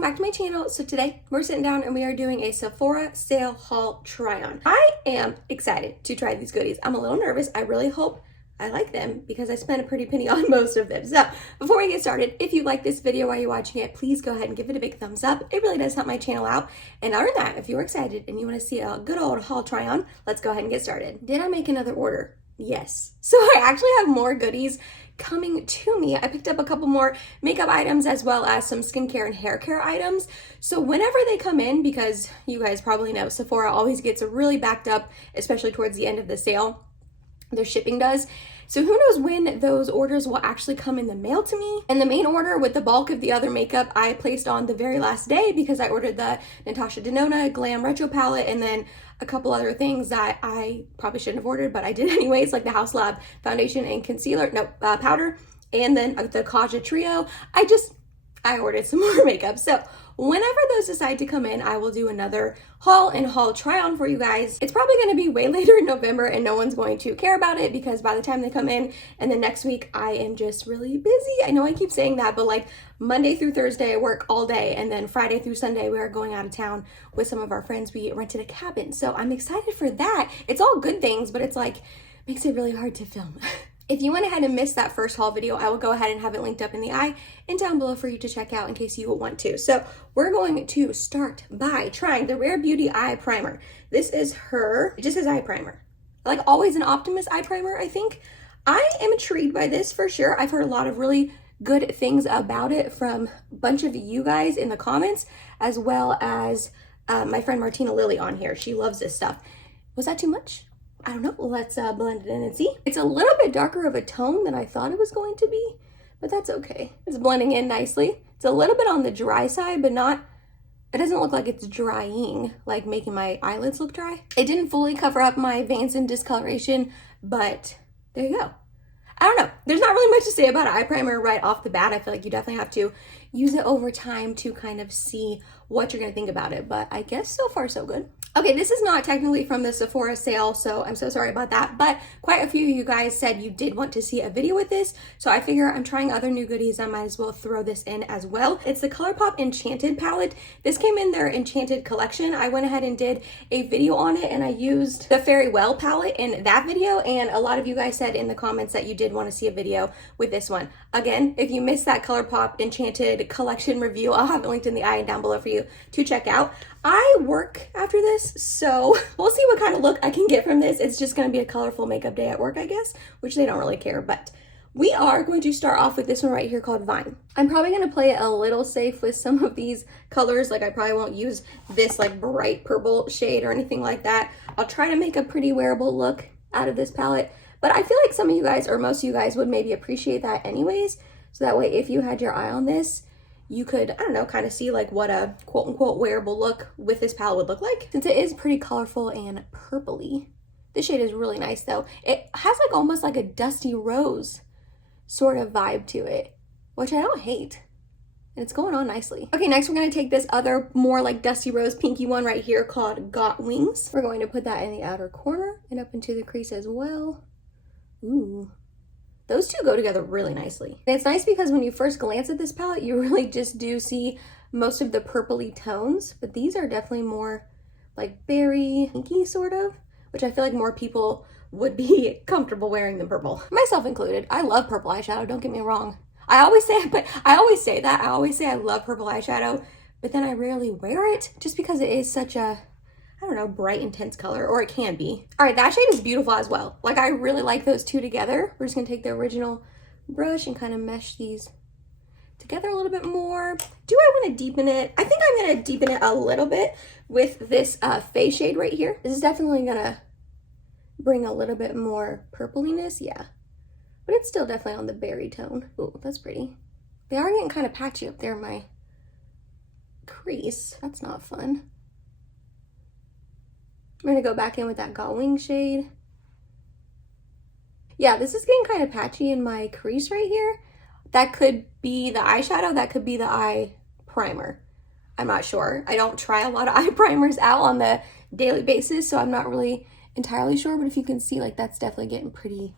welcome back to my channel. So today we're sitting down and we are doing a Sephora sale haul try on. I am excited to try these goodies. I'm a little nervous. I really hope I like them because I spent a pretty penny on most of them. So before we get started, if you like this video while you're watching it, please go ahead and give it a big thumbs up. It really does help my channel out. And other than that, if you're excited and you want to see a good old haul try on, let's go ahead and get started. Did I make another order? Yes. So I actually have more goodies coming to me. I picked up a couple more makeup items as well as some skincare and hair care items. So whenever they come in, because you guys probably know Sephora always gets really backed up, especially towards the end of the sale, their shipping does. So who knows when those orders will actually come in the mail to me. And the main order with the bulk of the other makeup I placed on the very last day because I ordered the Natasha Denona Glam Retro palette and then a couple other things that I probably shouldn't have ordered, but I did anyways, like the House Lab foundation and concealer, powder, and then the Kaja Trio. I ordered some more makeup. So whenever those decide to come in, I will do another haul and haul try on for you guys. It's probably going to be way later in November and no one's going to care about it because by the time they come in and then next week I am just really busy. I know I keep saying that, but like Monday through Thursday I work all day and then Friday through Sunday we are going out of town with some of our friends. We rented a cabin. So I'm excited for that. It's all good things, but it's like makes it really hard to film. If you went ahead and missed that first haul video, I will go ahead and have it linked up in the eye and down below for you to check out in case you want to. So we're going to start by trying the Rare Beauty Eye Primer. This is it just says eye primer. Like always an Optimus eye primer, I think. I am intrigued by this for sure. I've heard a lot of really good things about it from a bunch of you guys in the comments, as well as my friend Martina Lily on here. She loves this stuff. Was that too much? I don't know. Let's blend it in and see. It's a little bit darker of a tone than I thought it was going to be, but that's okay. It's blending in nicely. It's a little bit on the dry side, but it doesn't look like it's drying, like making my eyelids look dry. It didn't fully cover up my veins and discoloration, but there you go. I don't know. There's not really much to say about an eye primer right off the bat. I feel like you definitely have to use it over time to kind of see what you're going to think about it, but I guess so far so good. Okay, this is not technically from the Sephora sale, so I'm so sorry about that, but quite a few of you guys said you did want to see a video with this, so I figure I'm trying other new goodies. I might as well throw this in as well. It's the ColourPop Enchanted palette. This came in their Enchanted collection. I went ahead and did a video on it, and I used the Very Well palette in that video, and a lot of you guys said in the comments that you did want to see a video with this one. Again, if you missed that ColourPop Enchanted collection review, I'll have it linked in the eye and down below for you to check out. I work after this, so we'll see what kind of look I can get from this. It's just going to be a colorful makeup day at work, I guess, which they don't really care, but we are going to start off with this one right here called Vine. I'm probably going to play it a little safe with some of these colors. Like I probably won't use this like bright purple shade or anything like that. I'll try to make a pretty wearable look out of this palette, but I feel like some of you guys or most of you guys would maybe appreciate that anyways. So that way, if you had your eye on this, you could, I don't know, kind of see like what a quote unquote wearable look with this palette would look like. Since it is pretty colorful and purpley, this shade is really nice though. It has like almost like a dusty rose sort of vibe to it, which I don't hate. And it's going on nicely. Okay, next we're gonna take this other more like dusty rose pinky one right here called Got Wings. We're going to put that in the outer corner and up into the crease as well. Ooh. Those two go together really nicely. And it's nice because when you first glance at this palette, you really just do see most of the purpley tones, but these are definitely more like berry pinky sort of, which I feel like more people would be comfortable wearing than purple. Myself included. I love purple eyeshadow, don't get me wrong. I always say I love purple eyeshadow, but then I rarely wear it just because it is such a, I don't know, bright, intense color, or it can be. All right, that shade is beautiful as well. Like, I really like those two together. We're just gonna take the original brush and kind of mesh these together a little bit more. Do I wanna deepen it? I think I'm gonna deepen it a little bit with this Face shade right here. This is definitely gonna bring a little bit more purpliness, yeah. But it's still definitely on the berry tone. Ooh, that's pretty. They are getting kind of patchy up there in my crease. That's not fun. I'm gonna go back in with that Got Wings shade. Yeah, this is getting kind of patchy in my crease right here. That could be the eyeshadow, that could be the eye primer. I'm not sure. I don't try a lot of eye primers out on the daily basis, so I'm not really entirely sure, but if you can see, like, that's definitely getting pretty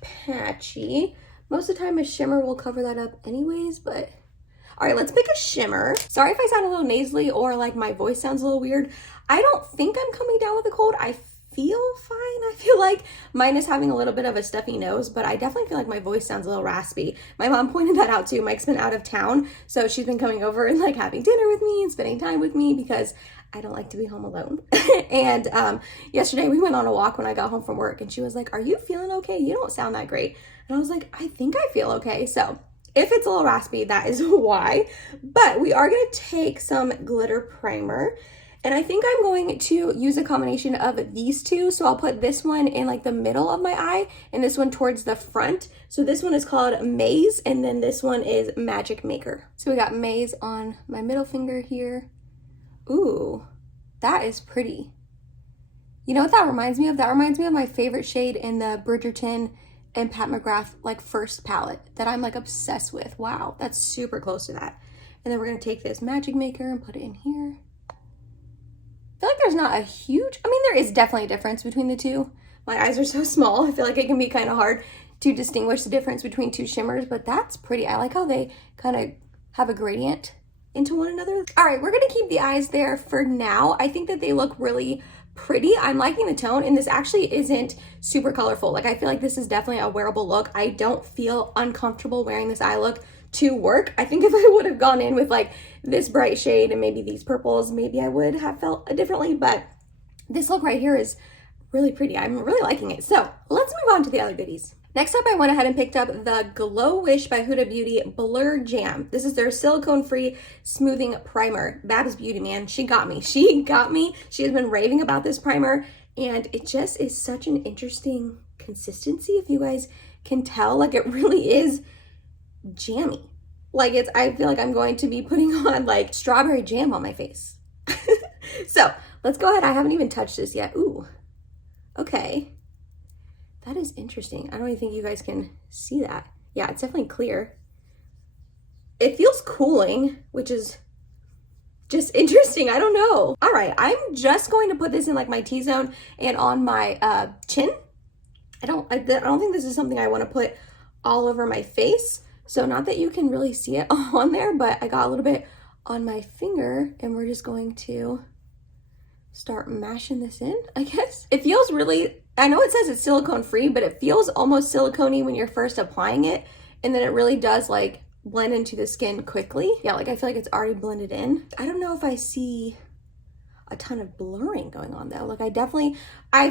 patchy. Most of the time a shimmer will cover that up anyways, but All right, let's pick a shimmer. Sorry if I sound a little nasally or like my voice sounds a little weird. I don't think I'm coming down with a cold. I feel fine. I feel like mine is having a little bit of a stuffy nose, but I definitely feel like my voice sounds a little raspy. My mom pointed that out too. Mike's been out of town, so she's been coming over and like having dinner with me and spending time with me because I don't like to be home alone. And yesterday we went on a walk when I got home from work, and she was like, "Are you feeling okay? You don't sound that great." And I was like, "I think I feel okay." So if it's a little raspy, that is why. But we are going to take some glitter primer. And I think I'm going to use a combination of these two. So I'll put this one in like the middle of my eye and this one towards the front. So this one is called Maze, and then this one is Magic Maker. So we got Maze on my middle finger here. Ooh, that is pretty. You know what that reminds me of? That reminds me of my favorite shade in the Bridgerton and Pat McGrath like first palette that I'm like obsessed with. Wow, that's super close to that. And then we're going to take this Magic Maker and put it in here. I feel like there's not a huge, I mean, there is definitely a difference between the two. My eyes are so small. I feel like it can be kind of hard to distinguish the difference between two shimmers, but that's pretty. I like how they kind of have a gradient into one another. All right, we're going to keep the eyes there for now. I think that they look really pretty. I'm liking the tone, and this actually isn't super colorful. Like, I feel like this is definitely a wearable look. I don't feel uncomfortable wearing this eye look to work. I think if I would have gone in with like this bright shade and maybe these purples, maybe I would have felt differently, but this look right here is really pretty. I'm really liking it. So let's move on to the other goodies. Next up, I went ahead and picked up the Glow Wish by Huda Beauty Blur Jam. This is their silicone-free smoothing primer. Babs Beauty, man, she got me. She got me. She has been raving about this primer, and it just is such an interesting consistency, if you guys can tell. Like, it really is jammy. Like, it's, I feel like I'm going to be putting on like strawberry jam on my face. So let's go ahead. I haven't even touched this yet. Ooh, okay. That is interesting. I don't even think you guys can see that. Yeah, it's definitely clear. It feels cooling, which is just interesting. I don't know. All right, I'm just going to put this in like my T-zone and on my chin. I don't think this is something I want to put all over my face. So not that you can really see it on there, but I got a little bit on my finger, and we're just going to start mashing this in, I guess. It feels really, I know it says it's silicone free, but it feels almost silicone-y when you're first applying it, and then it really does like blend into the skin quickly. Yeah, like I feel like it's already blended in. I don't know if I see a ton of blurring going on though. Like I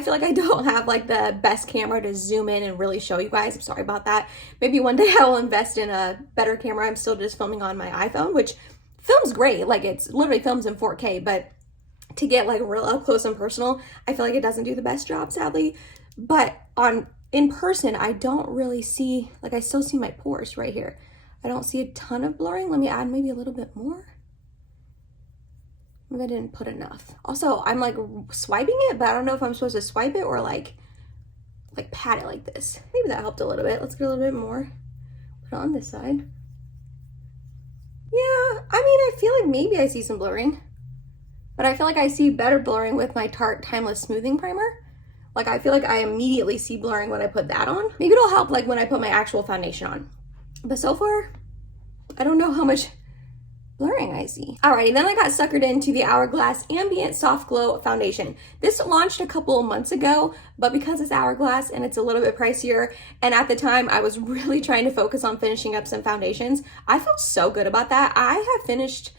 feel like I don't have like the best camera to zoom in and really show you guys. I'm sorry about that. Maybe one day I will invest in a better camera. I'm still just filming on my iPhone, which films great. Like, it's literally films in 4K, but to get like real up close and personal, I feel like it doesn't do the best job, sadly. But in person, I don't really see, like, I still see my pores right here. I don't see a ton of blurring. Let me add maybe a little bit more. Maybe I didn't put enough. Also, I'm like swiping it, but I don't know if I'm supposed to swipe it or like pat it like this. Maybe that helped a little bit. Let's get a little bit more. Put it on this side. Yeah, I mean, I feel like maybe I see some blurring, but I feel like I see better blurring with my Tarte Timeless Smoothing Primer. Like, I feel like I immediately see blurring when I put that on. Maybe it'll help like when I put my actual foundation on. But so far, I don't know how much blurring I see. Alrighty, then I got suckered into the Hourglass Ambient Soft Glow Foundation. This launched a couple of months ago, but because it's Hourglass and it's a little bit pricier, and at the time I was really trying to focus on finishing up some foundations, I felt so good about that. I have finished,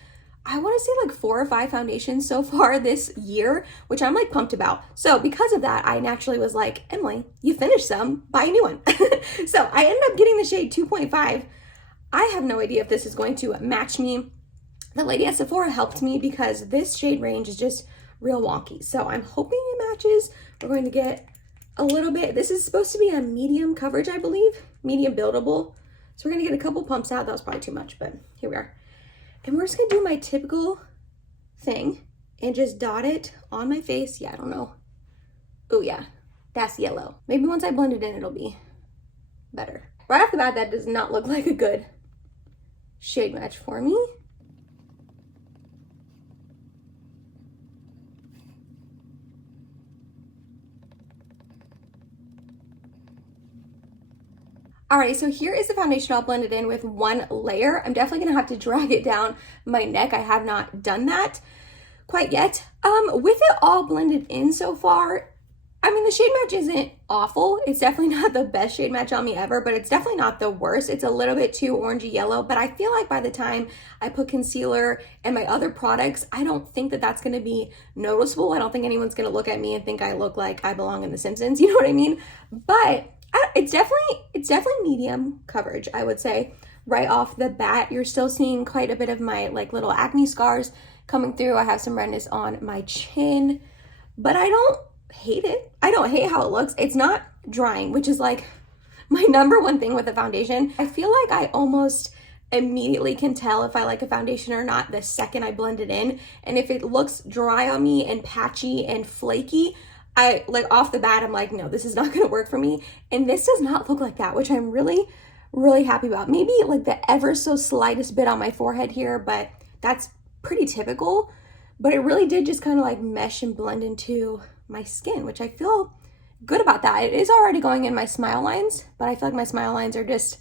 I want to say like 4 or 5 foundations so far this year, which I'm like pumped about. So because of that, I naturally was like, Emily, you finished some, buy a new one. So I ended up getting the shade 2.5. I have no idea if this is going to match me. The lady at Sephora helped me because this shade range is just real wonky. So I'm hoping it matches. We're going to get a little bit, this is supposed to be a medium coverage, I believe, medium buildable. So we're gonna get a couple pumps out. That was probably too much, but here we are. And we're just gonna do my typical thing and just dot it on my face. Yeah, I don't know. Oh yeah, that's yellow. Maybe once I blend it in, it'll be better. Right off the bat, that does not look like a good shade match for me. Alright, so here is the foundation all blended in with one layer. I'm definitely gonna have to drag it down my neck. I have not done that quite yet. With it all blended in so far, I mean, the shade match isn't awful. It's definitely not the best shade match on me ever, but it's definitely not the worst. It's a little bit too orangey yellow, but I feel like by the time I put concealer and my other products, I don't think that that's going to be noticeable. I don't think anyone's going to look at me and think I look like I belong in The Simpsons. You know what I mean? But it's definitely medium coverage, I would say. Right off the bat, you're still seeing quite a bit of my like little acne scars coming through. I have some redness on my chin, but I don't hate it. I don't hate how it looks. It's not drying, which is like my number one thing with the foundation. I feel like I almost immediately can tell if I like a foundation or not the second I blend it in. And if it looks dry on me and patchy and flaky, I like off the bat, I'm like, no, this is not going to work for me. And this does not look like that, which I'm really, really happy about. Maybe like the ever so slightest bit on my forehead here, but that's pretty typical. But it really did just kind of like mesh and blend into my skin, which I feel good about that. It is already going in my smile lines, but I feel like my smile lines are just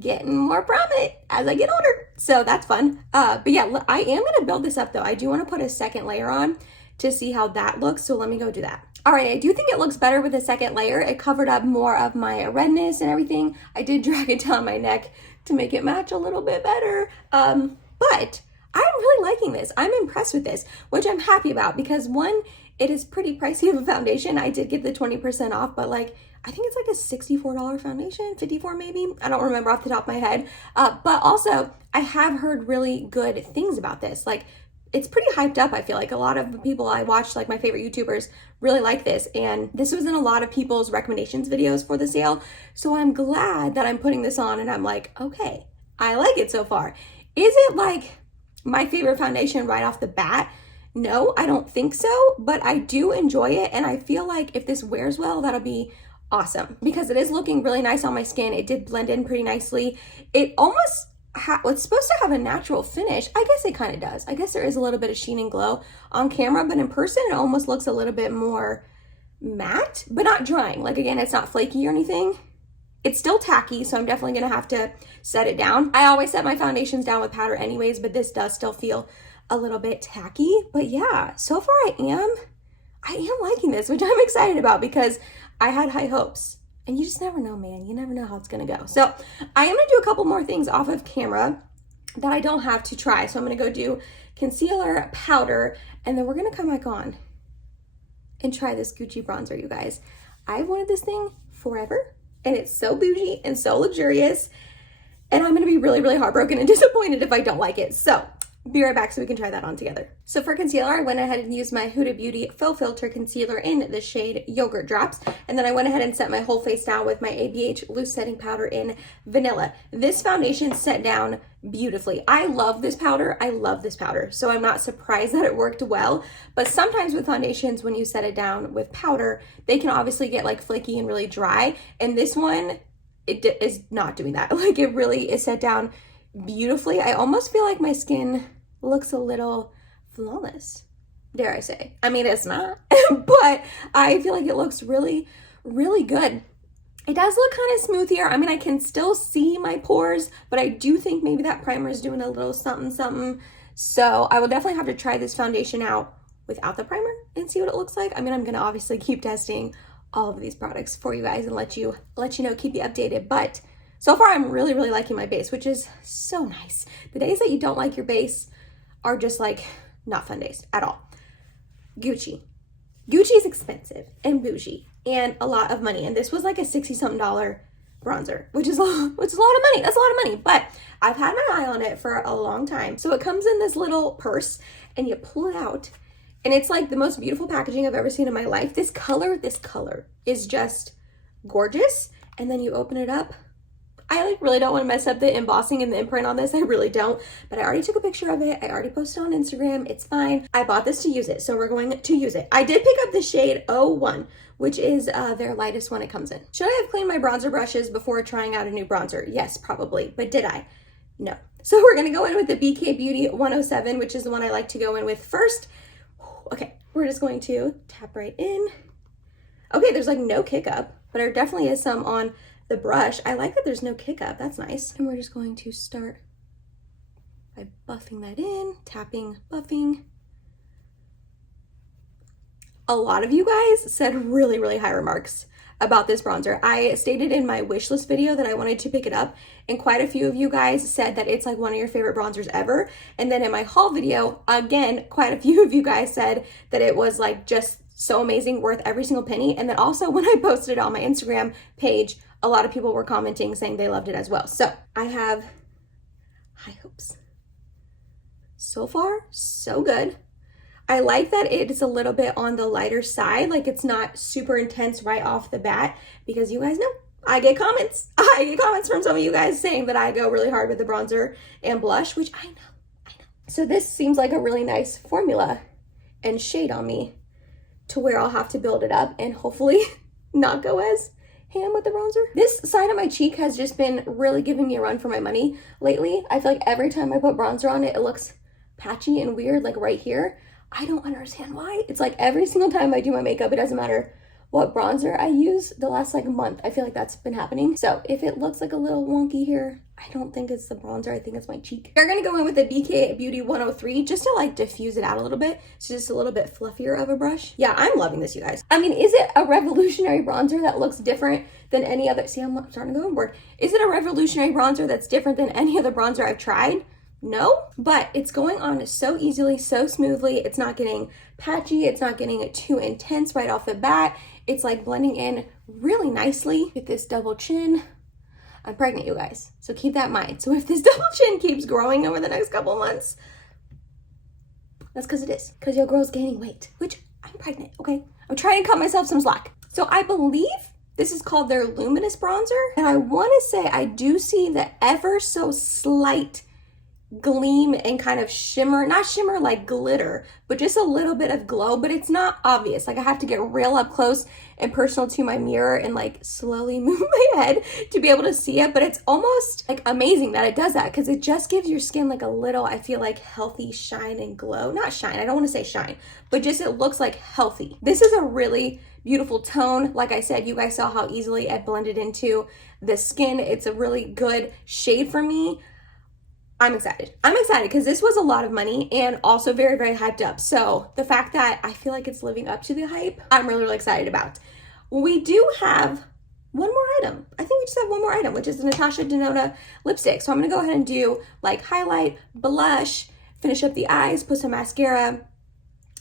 getting more prominent as I get older. So that's fun. But yeah, I am going to build this up though. I do want to put a second layer on to see how that looks. So let me go do that. All right, I do think it looks better with a second layer. It covered up more of my redness and everything. I did drag it down my neck to make it match a little bit better. But I'm really liking this. I'm impressed with this, which I'm happy about because one, it is pretty pricey of a foundation. I did get the 20% off, but like, I think it's like a $64 foundation, 54 maybe. I don't remember off the top of my head. But also I have heard really good things about this. Like it's pretty hyped up. I feel like a lot of the people I watch, like my favorite YouTubers, really like this. And this was in a lot of people's recommendations videos for the sale. So I'm glad that I'm putting this on and I'm like, okay, I like it so far. Is it like my favorite foundation right off the bat? No, I don't think so, but I do enjoy it. And I feel like if this wears well, that'll be awesome because it is looking really nice on my skin. It did blend in pretty nicely. It almost, it's supposed to have a natural finish. I guess it kind of does. I guess there is a little bit of sheen and glow on camera, but in person, it almost looks a little bit more matte, but not drying. Like again, it's not flaky or anything. It's still tacky, so I'm definitely gonna have to set it down. I always set my foundations down with powder anyways, but this does still feel a little bit tacky. But yeah, so far I am liking this, which I'm excited about because I had high hopes. And you just never know, man. You never know how it's gonna go. So I am gonna do a couple more things off of camera that I don't have to try. So I'm gonna go do concealer, powder, and then we're gonna come back on and try this Gucci bronzer, you guys. I've wanted this thing forever, and it's so bougie and so luxurious. And I'm gonna be really, really heartbroken and disappointed if I don't like it. So be right back so we can try that on together. So for concealer, I went ahead and used my Huda Beauty Faux Filter Concealer in the shade Yogurt Drops. And then I went ahead and set my whole face down with my ABH Loose Setting Powder in Vanilla. This foundation set down beautifully. I love this powder. I love this powder. So I'm not surprised that it worked well. But sometimes with foundations, when you set it down with powder, they can obviously get like flaky and really dry. And this one, it is not doing that. Like it really is set down beautifully. I almost feel like my skin looks a little flawless, dare I say. I mean, it's not, but I feel like it looks really, really good. It does look kind of smooth here. I mean, I can still see my pores, but I do think maybe that primer is doing a little something, something. So I will definitely have to try this foundation out without the primer and see what it looks like. I mean, I'm gonna obviously keep testing all of these products for you guys and let you know, keep you updated. But so far, I'm really, really liking my base, which is so nice. The days that you don't like your base are just like not fun days at all. Gucci. Gucci is expensive and bougie and a lot of money. And this was like a $60-something bronzer, which is a lot of money. That's a lot of money, but I've had my eye on it for a long time. So it comes in this little purse and you pull it out and it's like the most beautiful packaging I've ever seen in my life. This color is just gorgeous. And then you open it up. I like really don't want to mess up the embossing and the imprint on this. I really don't, but I already took a picture of it. I already posted on Instagram. It's fine. I bought this to use it, so we're going to use it. I did pick up the shade 01, which is their lightest one it comes in. Should I have cleaned my bronzer brushes before trying out a new bronzer? Yes, probably, but did I? No. So we're going to go in with the BK Beauty 107, which is the one I like to go in with first. Okay, we're just going to tap right in. Okay, there's like no kick up, but there definitely is some on the brush. I like that there's no kick up. That's nice. And we're just going to start by buffing that in, tapping, buffing. A lot of you guys said really, really high remarks about this bronzer. I stated in my wish list video that I wanted to pick it up, and quite a few of you guys said that it's like one of your favorite bronzers ever. And then in my haul video, again, quite a few of you guys said that it was like just so amazing, worth every single penny. And then also when I posted it on my Instagram page, a lot of people were commenting saying they loved it as well. So I have high hopes. So far, so good. I like that it's a little bit on the lighter side, like it's not super intense right off the bat, because you guys know I get comments. I get comments from some of you guys saying that I go really hard with the bronzer and blush, which I know. So this seems like a really nice formula and shade on me to where I'll have to build it up and hopefully not go as ham with the bronzer. This side of my cheek has just been really giving me a run for my money lately. I feel like every time I put bronzer on it, it looks patchy and weird, like right here. I don't understand why. It's like every single time I do my makeup, it doesn't matter what bronzer I use the last like month. I feel like that's been happening. So if it looks like a little wonky here, I don't think it's the bronzer. I think it's my cheek. We're gonna go in with the BK Beauty 103 just to like diffuse it out a little bit. It's just a little bit fluffier of a brush. Yeah, I'm loving this, you guys. I mean, is it a revolutionary bronzer that looks different than any other? See, I'm starting to go inward. Is it a revolutionary bronzer that's different than any other bronzer I've tried? No, but it's going on so easily, so smoothly. It's not getting patchy. It's not getting too intense right off the bat. It's like blending in really nicely. Get this double chin. I'm pregnant, you guys, so keep that in mind. So if this double chin keeps growing over the next couple months, that's because it is. Because your girl's gaining weight, which I'm pregnant, okay? I'm trying to cut myself some slack. So I believe this is called their Luminous Bronzer. And I want to say I do see the ever so slight gleam and kind of shimmer, not shimmer like glitter, but just a little bit of glow, but it's not obvious. Like I have to get real up close and personal to my mirror and like slowly move my head to be able to see it. But it's almost like amazing that it does that, because it just gives your skin like a little, I feel like, healthy shine and glow. Not shine, I don't want to say shine, but just it looks like healthy. This is a really beautiful tone. Like I said, you guys saw how easily it blended into the skin. It's a really good shade for me. I'm excited. I'm excited because this was a lot of money and also very, very hyped up. So the fact that I feel like it's living up to the hype, I'm really, really excited about. We do have one more item. I think we just have one more item, which is the Natasha Denona lipstick. So I'm going to go ahead and do like highlight, blush, finish up the eyes, put some mascara,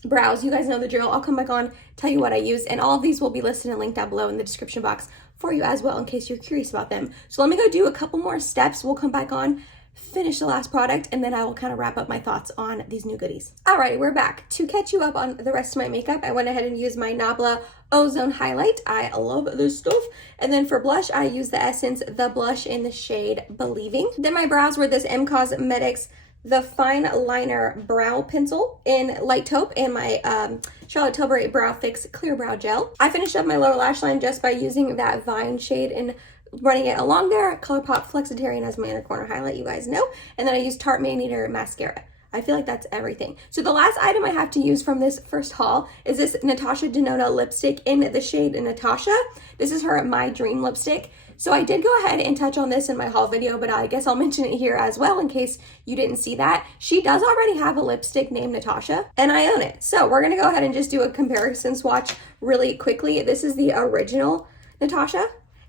brows. You guys know the drill. I'll come back on, tell you what I use, and all of these will be listed and linked down below in the description box for you as well in case you're curious about them. So let me go do a couple more steps. We'll come back on, finish the last product, and then I will kind of wrap up my thoughts on these new goodies. Alright, we're back. To catch you up on the rest of my makeup, I went ahead and used my Nabla Ozone Highlight. I love this stuff. And then for blush, I used the Essence The Blush in the shade Believing. Then my brows were this M Cosmetics The Fine Liner Brow Pencil in Light Taupe and my Charlotte Tilbury Brow Fix Clear Brow Gel. I finished up my lower lash line just by using that Vine shade and running it along there. ColourPop Flexitarian as my inner corner highlight, you guys know. And then I used Tarte Maneater mascara. I feel like that's everything. So the last item I have to use from this first haul is this Natasha Denona lipstick in the shade Natasha. This is her My Dream lipstick. So I did go ahead and touch on this in my haul video, but I guess I'll mention it here as well in case you didn't see that. She does already have a lipstick named Natasha, and I own it. So we're gonna go ahead and just do a comparison swatch really quickly. This is the original Natasha.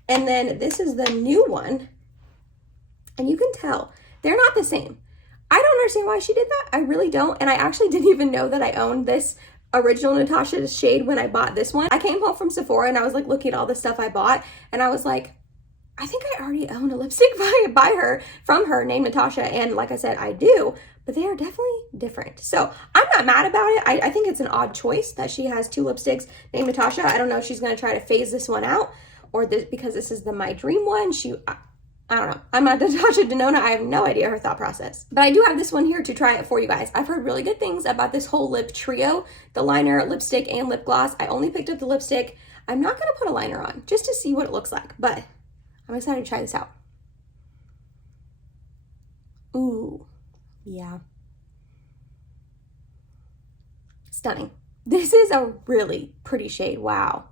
And then this is the new one, and you can tell they're not the same. I don't understand why she did that. I really don't. And I actually didn't even know that I owned this original Natasha shade when I bought this one. I came home from Sephora and I was like looking at all the stuff I bought, and I was like, I think I already own a lipstick from her named Natasha. And like I said, I do, but they are definitely different. So I'm not mad about it. I think it's an odd choice that she has two lipsticks named Natasha. I don't know if she's gonna try to phase this one out, or this, because this is the My Dream one. I don't know. I'm not Natasha Denona. I have no idea her thought process. But I do have this one here to try it for you guys. I've heard really good things about this whole lip trio, the liner, lipstick, and lip gloss. I only picked up the lipstick. I'm not going to put a liner on just to see what it looks like, but I'm excited to try this out. Ooh, yeah. Stunning. This is a really pretty shade. Wow.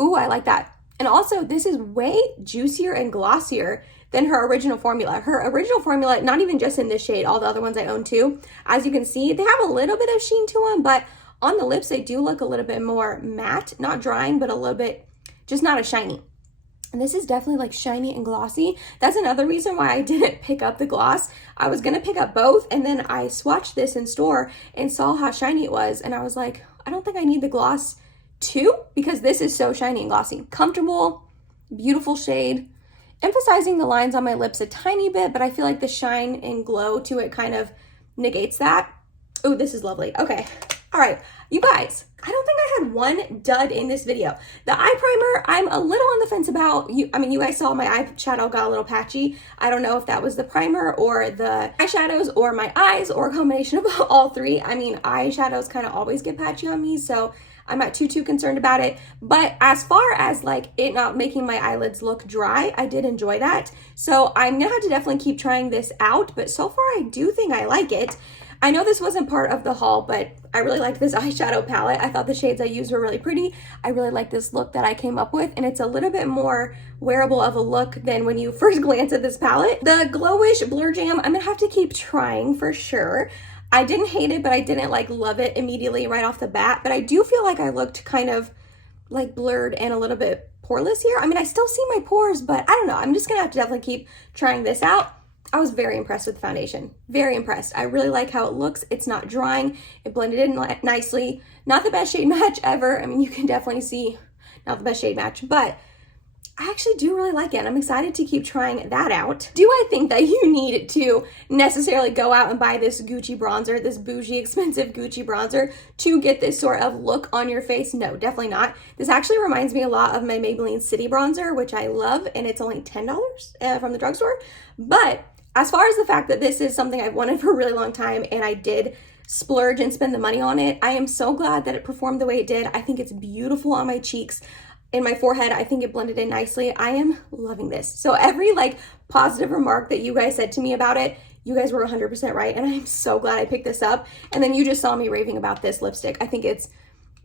Ooh, I like that. And also, this is way juicier and glossier than her original formula. Her original formula, not even just in this shade, all the other ones I own too, as you can see, they have a little bit of sheen to them, but on the lips, they do look a little bit more matte, not drying, but a little bit, just not as shiny. And this is definitely like shiny and glossy. That's another reason why I didn't pick up the gloss. I was gonna pick up both, and then I swatched this in store and saw how shiny it was, and I was like, I don't think I need the gloss too, because this is so shiny and glossy. Comfortable, beautiful shade. Emphasizing the lines on my lips a tiny bit, but I feel like the shine and glow to it kind of negates that. Oh, this is lovely. Okay. All right, you guys, I don't think I had one dud in this video. The eye primer, I'm a little on the fence about. I mean, you guys saw my eyeshadow got a little patchy. I don't know if that was the primer or the eyeshadows or my eyes or a combination of all three. I mean, eyeshadows kind of always get patchy on me, so I'm not too concerned about it. But as far as like it not making my eyelids look dry, I did enjoy that. So I'm gonna have to definitely keep trying this out, but so far I do think I like it. I know this wasn't part of the haul, but I really liked this eyeshadow palette. I thought the shades I used were really pretty. I really like this look that I came up with, and it's a little bit more wearable of a look than when you first glance at this palette. The Glowish Blur Jam, I'm gonna have to keep trying for sure. I didn't hate it, but I didn't like love it immediately right off the bat, but I do feel like I looked kind of like blurred and a little bit poreless here. I mean, I still see my pores, but I don't know. I'm just gonna have to definitely keep trying this out. I was very impressed with the foundation. Very impressed. I really like how it looks. It's not drying. It blended in nicely. Not the best shade match ever. I mean, you can definitely see not the best shade match, but I actually do really like it. I'm excited to keep trying that out. Do I think that you need to necessarily go out and buy this Gucci bronzer, this bougie expensive Gucci bronzer to get this sort of look on your face? No, definitely not. This actually reminds me a lot of my Maybelline City bronzer, which I love, and it's only $10 from the drugstore. But as far as the fact that this is something I've wanted for a really long time and I did splurge and spend the money on it, I am so glad that it performed the way it did. I think it's beautiful on my cheeks. In my forehead, I think it blended in nicely. I am loving this. So every like positive remark that you guys said to me about it, you guys were 100% right, and I'm so glad I picked this up. And then you just saw me raving about this lipstick. I think it's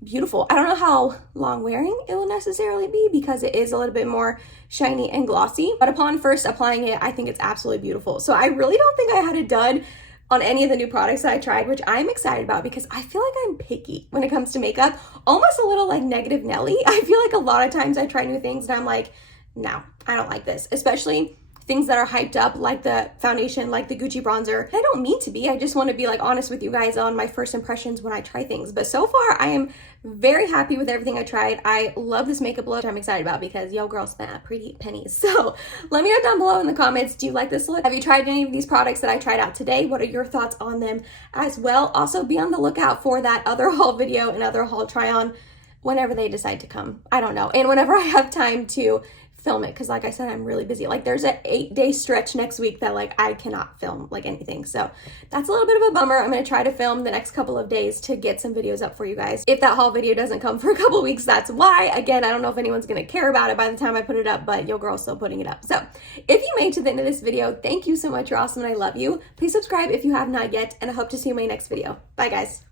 beautiful. I don't know how long wearing it will necessarily be because it is a little bit more shiny and glossy, but upon first applying it, I think it's absolutely beautiful. So I really don't think I had a dud on any of the new products that I tried, which I'm excited about because I feel like I'm picky when it comes to makeup, almost a little like Negative Nelly. I feel like a lot of times I try new things and I'm like, no, I don't like this, especially things that are hyped up like the foundation, like the Gucci bronzer. I don't mean to be, I just want to be like honest with you guys on my first impressions when I try things. But so far I am very happy with everything I tried. I love this makeup look, which I'm excited about because yo girl spent pretty pennies. So let me know down below in the comments, do you like this look? Have you tried any of these products that I tried out today? What are your thoughts on them as well? Also be on the lookout for that other haul video and other haul try on whenever they decide to come. I don't know. And whenever I have time to film it, because like I said, I'm really busy. Like there's an 8-day stretch next week that like I cannot film like anything, so that's a little bit of a bummer. I'm gonna try to film the next couple of days to get some videos up for you guys. If that haul video doesn't come for a couple weeks, that's why. Again, I don't know if anyone's gonna care about it by the time I put it up, but your girl's still putting it up. So if you made it to the end of this video, thank you so much. You're awesome and I love you. Please subscribe if you have not yet, and I hope to see you in my next video. Bye guys.